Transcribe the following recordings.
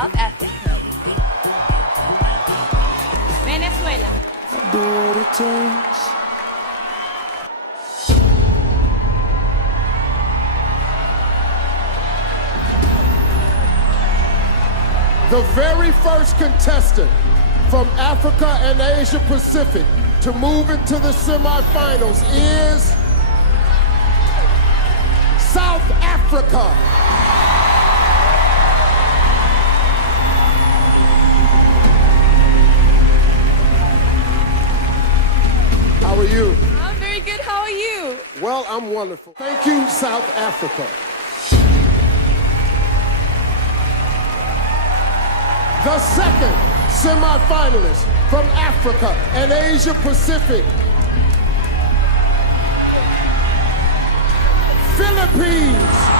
South Africa. Venezuela. I do what it takes. The very first contestant from Africa and Asia Pacific to move into the semifinals is South Africa. How are you? I'm very good. How are you? Well, I'm wonderful. Thank you, South Africa. The second semifinalist from Africa and Asia Pacific, Philippines.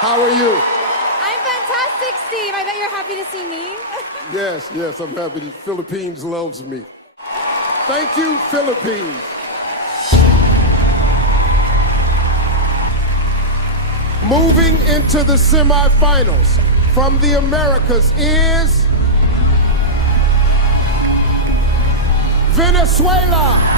How are you? I'm fantastic, Steve. I bet you're happy to see me. Yes, I'm happy the Philippines loves me. Thank you, Philippines. Moving into the semifinals from the Americas is Venezuela.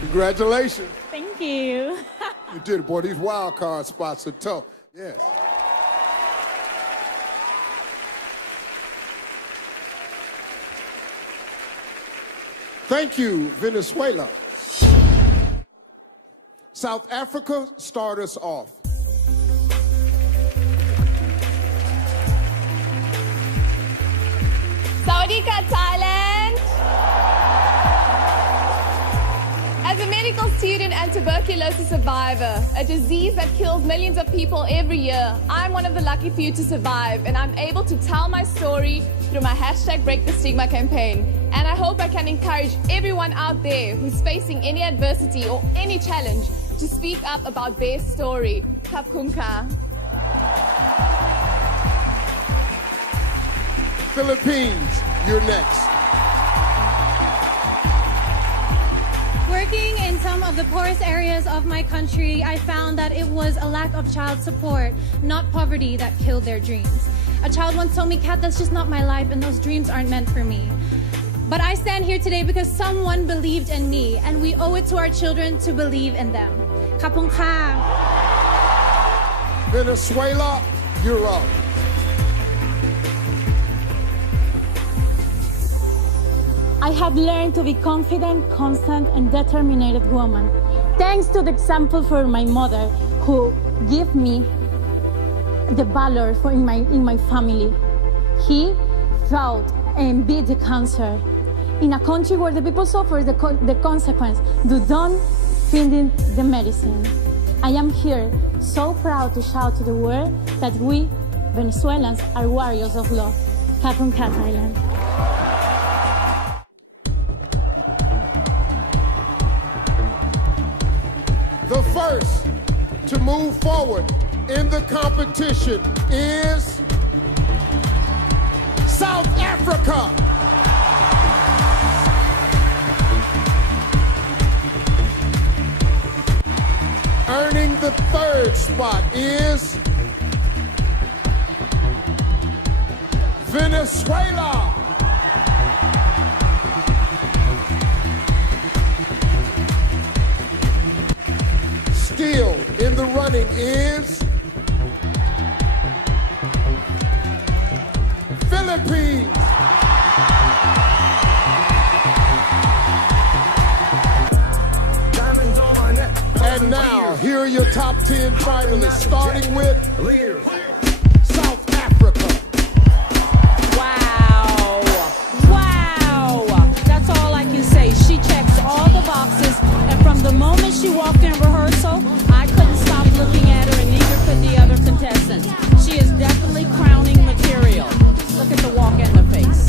Congratulations. Thank you. You did it, boy. These wild card spots are tough. Yes. Thank you, Venezuela. South Africa, start us off. Sawadika, Thailand. As a medical student and tuberculosis survivor, a disease that kills millions of people every year, I'm one of the lucky few to survive, and I'm able to tell my story through my hashtag Break the Stigma campaign. And I hope I can encourage everyone out there who's facing any adversity or any challenge to speak up about their story. Kapkunka. Philippines, you're next. Working in some of the poorest areas of my country, I found that it was a lack of child support, not poverty, that killed their dreams. A child once told me, "Kat, that's just not my life, and those dreams aren't meant for me." But I stand here today because someone believed in me, and we owe it to our children to believe in them. Kapung ka. Venezuela, you're up. I have learned to be confident, constant, and determined woman. Thanks to the example for my mother, who gave me the valor in my family. He fought and beat the cancer. In a country where the people suffer the consequence, they don't find the medicine. I am here so proud to shout to the world that we Venezuelans are warriors of love. Kapung Kat Island. The first to move forward in the competition is South Africa. Earning the third spot is Venezuela. Still in the running is Philippines. And now, here are your top 10 finalists, starting with South Africa. Wow. Wow. That's all I can say. She checks all the boxes, and from the moment she walked in rehearsal, I couldn't stop looking at her, and neither could the other contestants. She is definitely crowning material. Look at the walk and the face.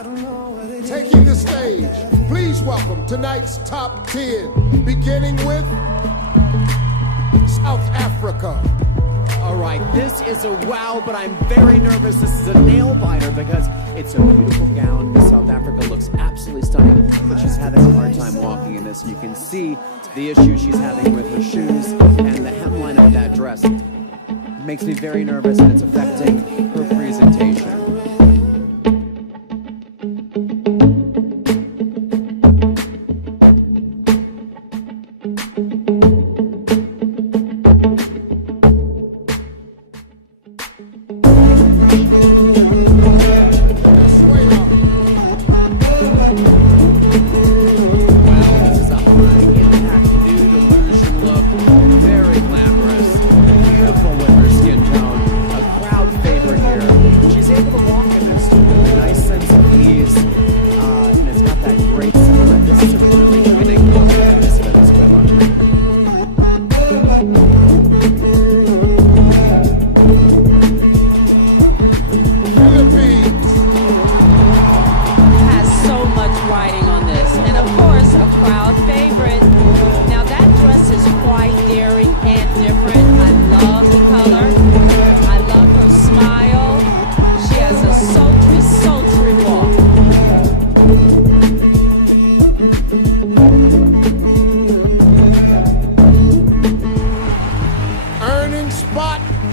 Taking the stage, please welcome tonight's top 10, beginning with South Africa. All right, this is a wow, but I'm very nervous. This is a nail biter because it's a beautiful gown. South Africa looks absolutely stunning, but she's having a hard time walking in this. You can see the issue she's having with her shoes and the hemline of that dress. It makes me very nervous, and it's affecting her presentation.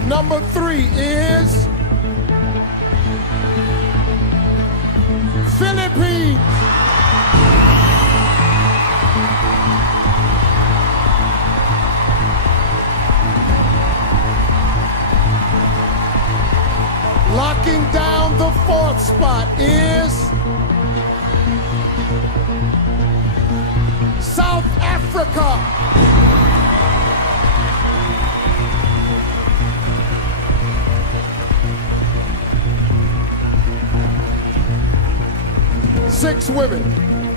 Number 3 is Philippines. Locking down the 4th spot is South Africa. Six women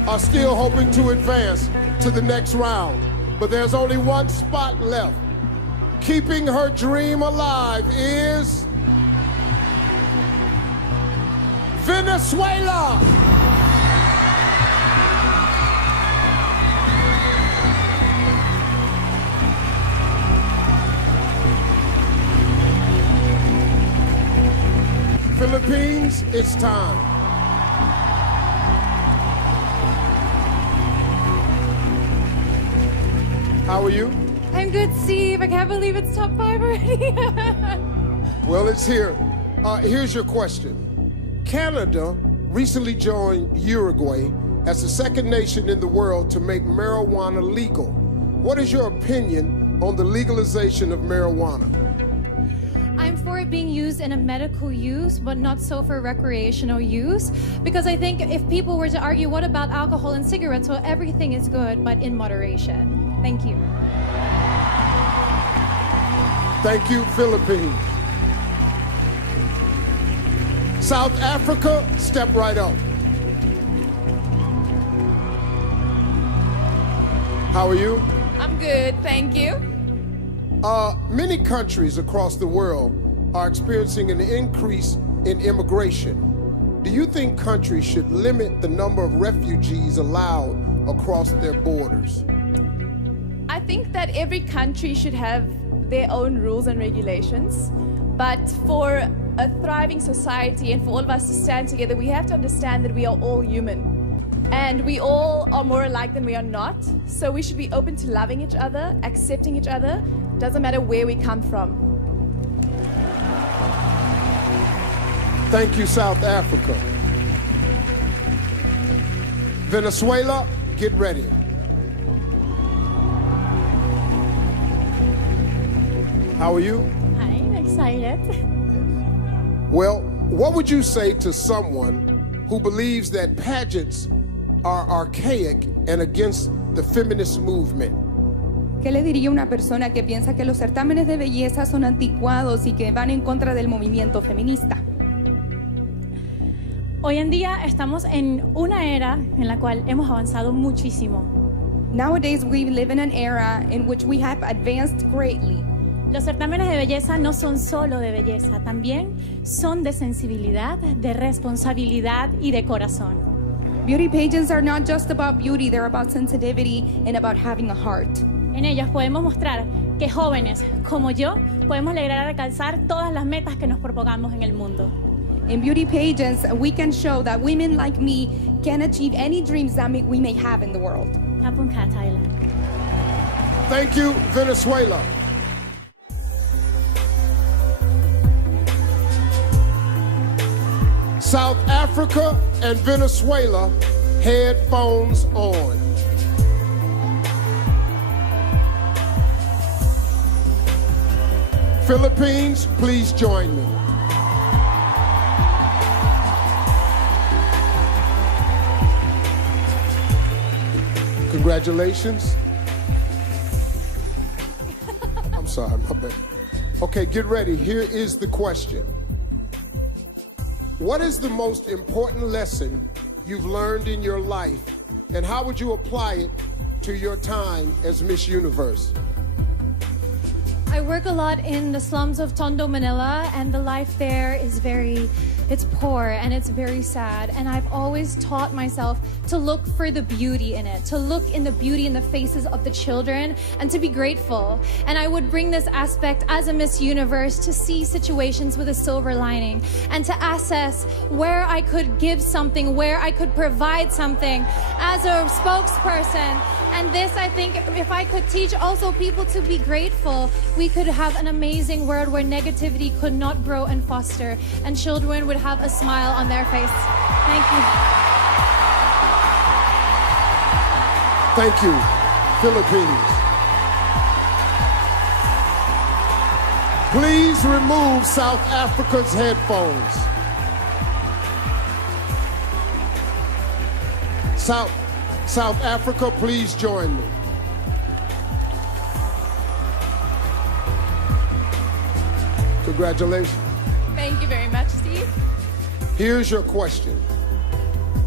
are still hoping to advance to the next round, but there's only one spot left. Keeping her dream alive is Venezuela. Philippines, it's time. How are you? I'm good, Steve. I can't believe it's top 5 already. Well, it's here. Here's your question. Canada recently joined Uruguay as the second nation in the world to make marijuana legal. What is your opinion on the legalization of marijuana? I'm for it being used in a medical use, but not so for recreational use. Because I think if people were to argue, what about alcohol and cigarettes? Well, everything is good, but in moderation. Thank you. Thank you, Philippines. South Africa, step right up. How are you? I'm good, thank you. Many countries across the world are experiencing an increase in immigration. Do you think countries should limit the number of refugees allowed across their borders? I think that every country should have their own rules and regulations, but for a thriving society and for all of us to stand together, we have to understand that we are all human. And we all are more alike than we are not, so we should be open to loving each other, accepting each other, doesn't matter where we come from. Thank you, South Africa. Venezuela, get ready. How are you? I'm excited. Well, what would you say to someone who believes that pageants are archaic and against the feminist movement? ¿Qué le diría a una persona que piensa que los certámenes de belleza son anticuados y que van en contra del movimiento feminista? Hoy en día estamos en una era en la cual hemos avanzado muchísimo. Nowadays we live in an era in which we have advanced greatly. Los certámenes de belleza no son solo de belleza, también son de sensibilidad, de responsabilidad y de corazón. Beauty pageants are not just about beauty, they're about sensitivity and about having a heart. En ellos podemos mostrar que jóvenes como yo podemos lograr alcanzar todas las metas que nos propongamos en el mundo. In beauty pageants, we can show that women like me can achieve any dreams that we may have in the world. Kapunka, Thailand. Thank you, Venezuela. South Africa and Venezuela, headphones on. Philippines, please join me. Congratulations. I'm sorry, my bad. Okay, get ready. Here is the question. What is the most important lesson you've learned in your life, and how would you apply it to your time as Miss Universe? I work a lot in the slums of Tondo, Manila, and the life there is it's poor and it's very sad. And I've always taught myself to look for the beauty in it, to look in the beauty in the faces of the children and to be grateful. And I would bring this aspect as a Miss Universe to see situations with a silver lining and to assess where I could give something, where I could provide something as a spokesperson. And this, I think, if I could teach also people to be grateful, we could have an amazing world where negativity could not grow and foster, and children would have a smile on their face. Thank you. Thank you, Philippines. Please remove South Africa's headphones. South Africa, please join me. Congratulations. Thank you very much, Steve. Here's your question.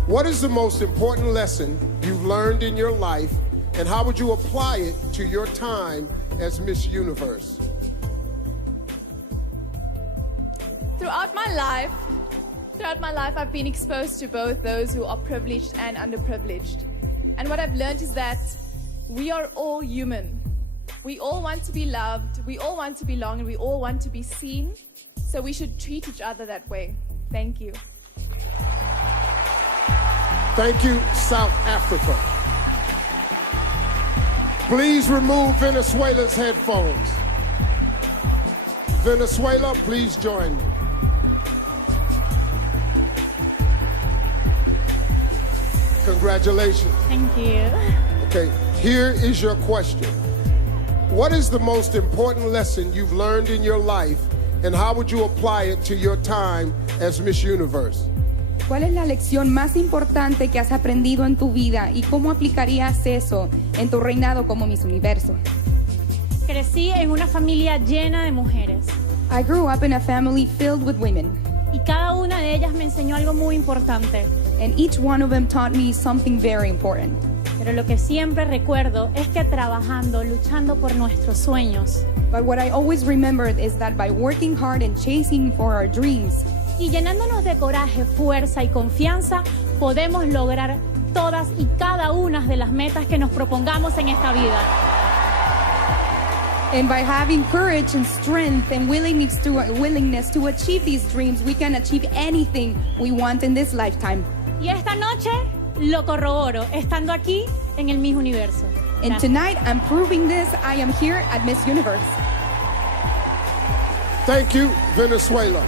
What is the most important lesson you've learned in your life, and how would you apply it to your time as Miss Universe? Throughout my life, I've been exposed to both those who are privileged and underprivileged. And what I've learned is that we are all human. We all want to be loved, we all want to belong, and we all want to be seen. So we should treat each other that way. Thank you. Thank you, South Africa. Please remove Venezuela's headphones. Venezuela, please join me. Congratulations. Thank you. Okay, here is your question. What is the most important lesson you've learned in your life, and how would you apply it to your time as Miss Universe? ¿Cuál es la lección más importante que has aprendido en tu vida y cómo aplicarías eso en tu reinado como Miss Universo? Crecí en una familia llena de mujeres I grew up in a family filled with women, y cada una de ellas me enseñó algo muy importante. and each one of them taught me something very important. Pero lo que siempre recuerdo es que trabajando, luchando por nuestros sueños But what I always remembered is that by working hard and chasing for our dreams, y llenándonos de coraje, fuerza y confianza, podemos lograr todas y cada una de las metas que nos propongamos en esta vida. and by having courage and strength and willingness to achieve these dreams, we can achieve anything we want in this lifetime. Y esta noche lo corroboro, estando aquí en el Miss Universo. And Gracias. tonight, I'm proving this. I am here at Miss Universe. Thank you, Venezuela.